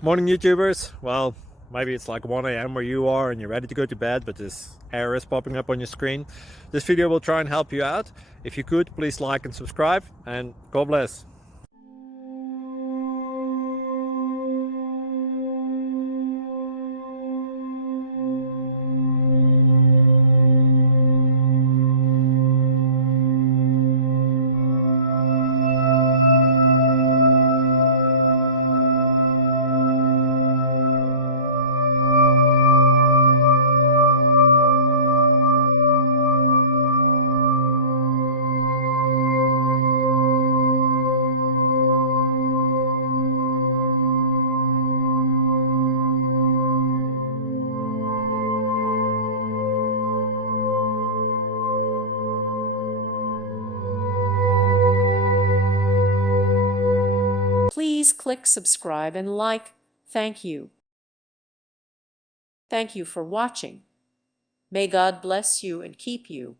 Morning, YouTubers. Well, maybe it's like 1 a.m. where you are and you're ready to go to bed, but this error is popping up on your screen. This video will try and help you out. If you could, please like and subscribe, and God bless. Please click subscribe and like. Thank you. Thank you for watching. May God bless you and keep you.